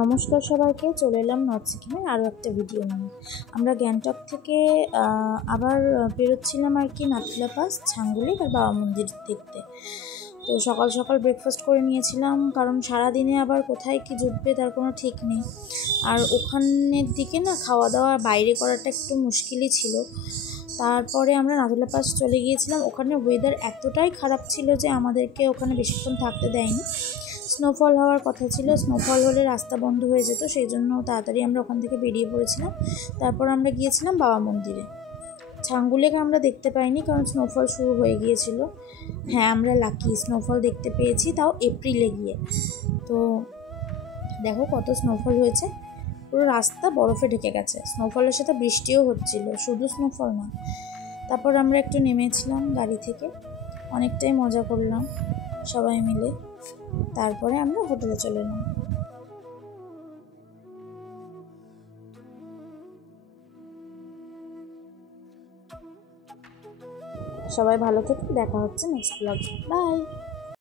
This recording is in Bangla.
নমস্কার সবাইকে, চলে এলাম নর্থ সিকিমের আরও একটা ভিডিও নিয়ে। আমরা গ্যাংটক থেকে আবার বেরোচ্ছিলাম আর কি নাথুলা পাস, ছাঙ্গুলিক আর বাবা মন্দির দেখতে। তো সকাল সকাল ব্রেকফাস্ট করে নিয়েছিলাম, কারণ সারাদিনে আবার কোথায় কি জুটবে তার কোনো ঠিক নেই। আর ওখানের দিকে না খাওয়া দাওয়া বাইরে করাটা একটু মুশকিলই ছিল। তারপরে আমরা নাথুলা পাস চলে গিয়েছিলাম। ওখানে ওয়েদার এতটাই খারাপ ছিল যে আমাদেরকে ওখানে বেশিক্ষণ থাকতে দেয়নি। স্নোফল হওয়ার কথা ছিল, স্নোফল হলে রাস্তা বন্ধ হয়ে যেত, সেই জন্য তাড়াতাড়ি আমরা ওখান থেকে বেরিয়ে পড়েছিলাম। তারপর আমরা গিয়েছিলাম বাবা মন্দিরে। ছাঙ্গুলেকে আমরা দেখতে পাইনি, কারণ স্নোফল শুরু হয়ে গিয়েছিল। হ্যাঁ, আমরা লাকি, স্নোফল দেখতে পেয়েছি, তাও এপ্রিলে গিয়ে। তো দেখো কত স্নোফল হয়েছে, পুরো রাস্তা বরফে ঢেকে গেছে। স্নোফলের সাথে বৃষ্টিও হচ্ছিল, শুধু স্নোফল না। তারপর আমরা একটু নেমেছিলাম গাড়ি থেকে, অনেকটাই মজা করলাম সবাই মিলে। তারপরে আমরা হোটেলে চলে এলাম। সবাই ভালো থেকো, দেখা হচ্ছে নেক্সট ব্লগে। বাই।